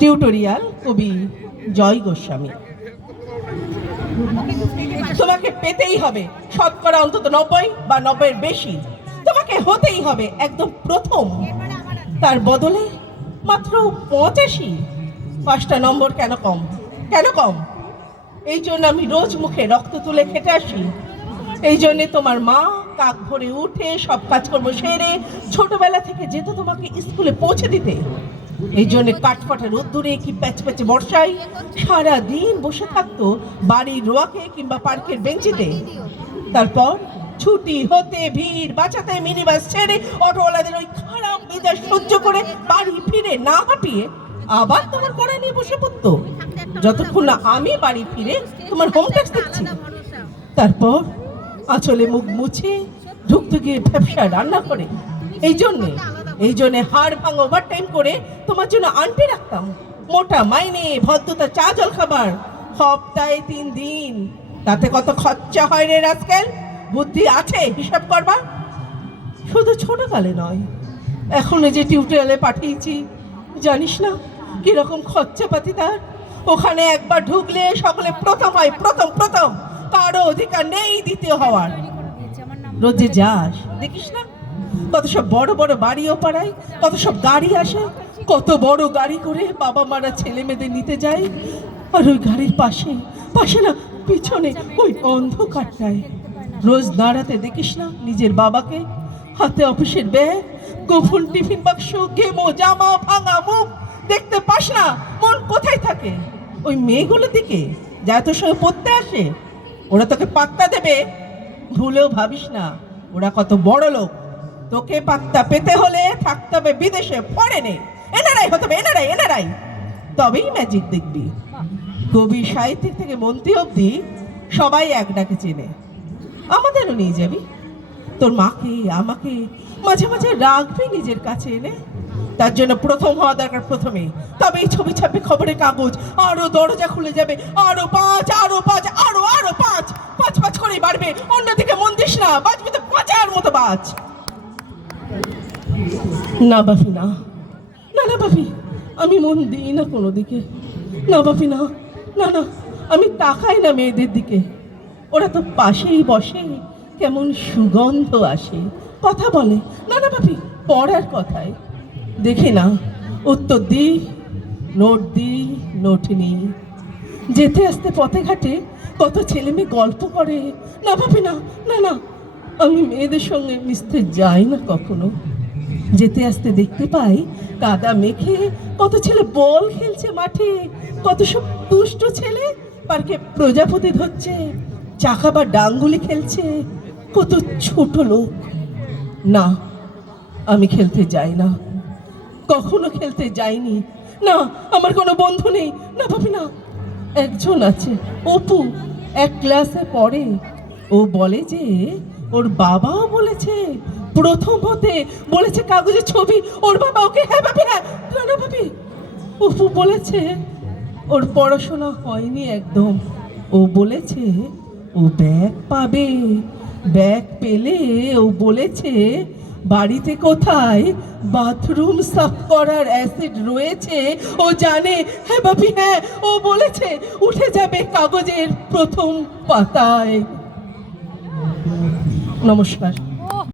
Tutorial কবি জয় গোস্বামী। তোমাকে পেতেই হবে শতকরা অন্তত 90 বা 90-এর বেশি। তোমাকে হতেই হবে একদম প্রথম। তার বদলে মাত্র 85। 5টা নম্বর কেন কম? কেন কম? এই জন্য আমি রোজ মুখে রক্ত তুলে খেটে আসি। এই জন্যে তোমার মা কাক ভরে উঠে সব কাজকর্ম সেরে ছোটবেলা থেকে যেত তোমাকে স্কুলে পৌঁছে দিতে। এই জন্য কাঠফাটা রোদ্দুরে কি প্যাচপ্যাচে বর্ষায় সারা দিন বসে থাকতো বাড়ির রোয়াকে কিংবা পার্কের বেঞ্চিতে। তারপর ছুটি হতে ভিড় বাঁচাতে মিনিবাস ছেড়ে অটোওয়ালাদের ওই খারাপ মেজাজ সহ্য করে বাড়ি ফিরে না হাঁপিয়ে আবার তোমার পড়া নিয়ে বসে পড়তো, যতক্ষণ না আমি বাড়ি ফিরে তোমার হোম ট্যাক্স দিচ্ছি। তারপর আঁচলে মুখ মুছে ঢুকতে গিয়ে ব্যবসা রান্না করে। এই জন্যে হাড় ভাঙ ওভারটাইম করে তোমার জন্য আন্টি রাখতাম। মোটা মাইনে, ভদ্রতা, চা জল খাবার, সপ্তাহে 3 দিন। তাতে কত খরচা হয় রে রাজকেল? বুদ্ধি আছে হিসাব করবা? শুধু ছোটকালে নয়, এখনো যে টিউটোরিয়ালে পাঠিয়েছি, জানিস না কিরকম খরচাপাতি তার? ওখানে একবার ঢুকলে সকলে প্রথম হয়, প্রথম। কারো অধিকার নেই দ্বিতীয় হওয়ার। রোজে যাস, দেখিস না কত সব বড় বড় বাড়িও পাড়ায়, কত সব গাড়ি আসে, কত বড় গাড়ি করে বাবা মারা ছেলে মেয়েদের নিতে যায়। আর ওই গাড়ির পাশে না পিছনে ওই অন্ধকারটায় রোজ দাঁড়াতে দেখিস না নিজের বাবাকে, হাতে অফিসের ব্যাগ, গোপন টিফিন বাক্স, গেমো জামা, ভাঙা মুখ। দেখতে পাস না মন কোথায় থাকে? ওই মেয়েগুলোর দিকে যা তোর সঙ্গে পড়তে আসে। ওরা তোকে পাত্তা দেবে ভুলেও ভাবিস না। ওরা কত বড় লোক। তোকে পাত্তা পেতে হলে থাকতে হবে বিদেশে, ফরেনে। এনারাই হতে হবে, এনারাই। তবেই ম্যাজিক দেখবি। কবি, সাহিত্যিক থেকে মন্ত্রী অবধি সবাই এক ডাকে চেনে। আমাদেরও নিয়ে যাবি। তোর মাকে আমাকে মাঝে মাঝে রাখবি নিজের কাছে এনে। তার জন্য প্রথম হওয়া দরকার প্রথমে। তবেই ছবি ছাপবে খবরের কাগজ, আরো দরজা খুলে যাবে, আরো 5, আরো 5 করেই বাড়বে। অন্যদিকে মন দিস না, বাঁচবি তো 5-এর মতো বাঁচ। না বাপি, না, আমি মন দিই না কোনো দিকে। না বাপি, না, আমি তাকাই না মেয়েদের দিকে। ওরা তো পাশেই বসে, কেমন সুগন্ধ আসে, কথা বলে। না বাপি, পড়ার কথায় দেখি না, উত্তর দিই, নোট নিই। যেতে আসতে পথে ঘাটে কত ছেলে মেয়ে গল্প করে। না ভাবি, না, আমি মেয়েদের সঙ্গে মিশতে যাই না কখনো। যেতে আসতে দেখতে পাই কাদা মেখে কত ছেলে বল খেলছে মাঠে, কত সব দুষ্ট ছেলে পার্কে প্রজাপতি ধরছে, চাকা বা ডাঙ্গুলি খেলছে, কত ছোট লোক। না, আমি খেলতে যাই না, কখনো খেলতে যাইনি। না, আমার কোনো বন্ধু নেই। না ভাবি, না, একজন আছে, অপু, 1 ক্লাসে পড়ে। ও বলে যে ওর বাবাও বলেছে প্রথম হতে, বলেছে কাগজে ছবি ওর বাবা ওকে। হ্যাঁ ভাবি, হ্যাঁ। না ভাবি, অপু বলেছে ওর পড়াশোনা হয়নি একদম। ও বলেছে ও ব্যাগ পাবে, ব্যাগ পেলে ও বলেছে বাড়িতে কোথায় বাথরুম সাফ করার অ্যাসিড রয়েছে ও জানে। হ্যাঁ বাপি, হ্যাঁ, ও বলেছে উঠে যাবে কাগজের প্রথম পাতায়। নমস্কার।